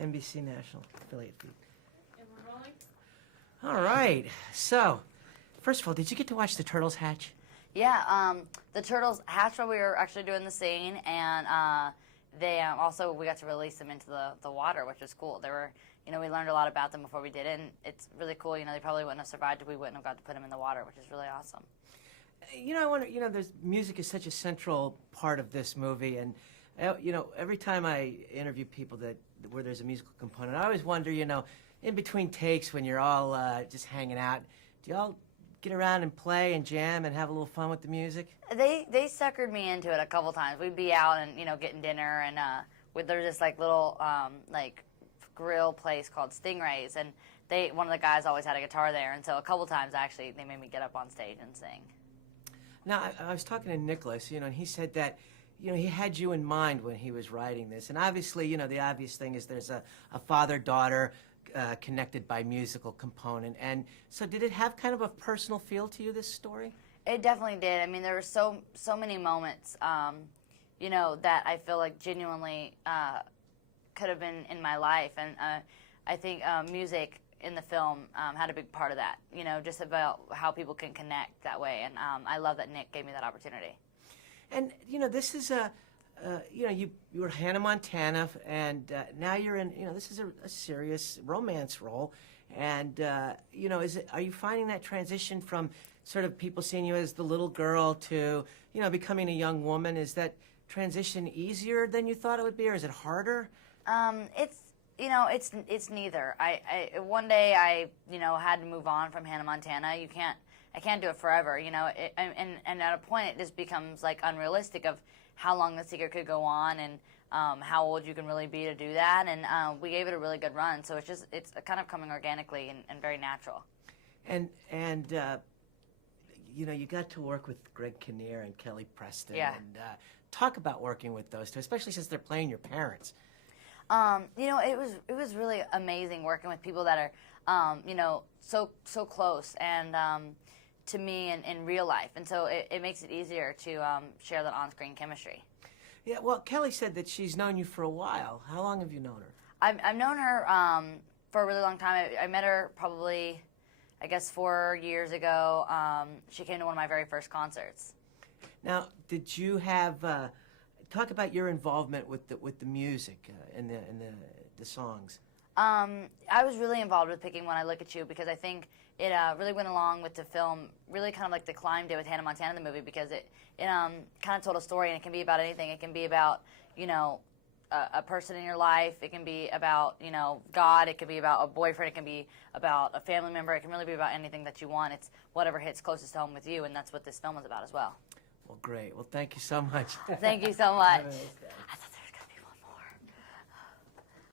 NBC National Affiliate feed. And we're rolling? All right. So, first of all, did you get to watch the turtles hatch? Yeah, the turtles hatched while we were actually doing the scene, and they also, we got to release them into the water, which was cool. They were, we learned a lot about them before we did it, and it's really cool. They probably wouldn't have survived if we wouldn't have got to put them in the water, which is really awesome. I wonder, there's music is such a central part of this movie, and every time I interview people where there's a musical component, I always wonder, in between takes when you're all just hanging out, do y'all get around and play and jam and have a little fun with the music? They suckered me into it a couple times. We'd be out and getting dinner, and there's this little grill place called Stingrays, and one of the guys always had a guitar there, and so a couple times actually they made me get up on stage and sing. Now I was talking to Nicholas, and he said that he had you in mind when he was writing this, and obviously the obvious thing is there's a father-daughter connected by musical component. And so did it have kind of a personal feel to you, this story? It definitely did. I mean, there were so many moments, that I feel like genuinely could have been in my life. And I think music in the film had a big part of that, just about how people can connect that way. And I love that Nick gave me that opportunity. And, this is you were Hannah Montana, and now you're in, this is a serious romance role. And, are you finding that transition from sort of people seeing you as the little girl to, becoming a young woman, is that transition easier than you thought it would be, or is it harder? It's neither. One day I, had to move on from Hannah Montana. I can't do it forever, and at a point it just becomes unrealistic of how long the secret could go on, and how old you can really be to do that. And we gave it a really good run, so it's kind of coming organically and very natural. And you got to work with Greg Kinnear and Kelly Preston. Yeah. And talk about working with those two, especially since they're playing your parents. It was really amazing working with people that are, so close and to me in real life, and so it makes it easier to share that on-screen chemistry. Yeah, well, Kelly said that she's known you for a while. How long have you known her? I've known her for a really long time. I met her probably, I guess, 4 years ago. She came to one of my very first concerts. Now, did you have talk about your involvement with the music and the songs? I was really involved with picking When I Look at You because I think it really went along with the film, really kind of like The Climb did with Hannah Montana, the movie, because it kind of told a story, and it can be about anything. It can be about, a person in your life. It can be about, God. It can be about a boyfriend. It can be about a family member. It can really be about anything that you want. It's whatever hits closest home with you, and that's what this film is about as well. Well, great. Well, thank you so much. Thank you so much.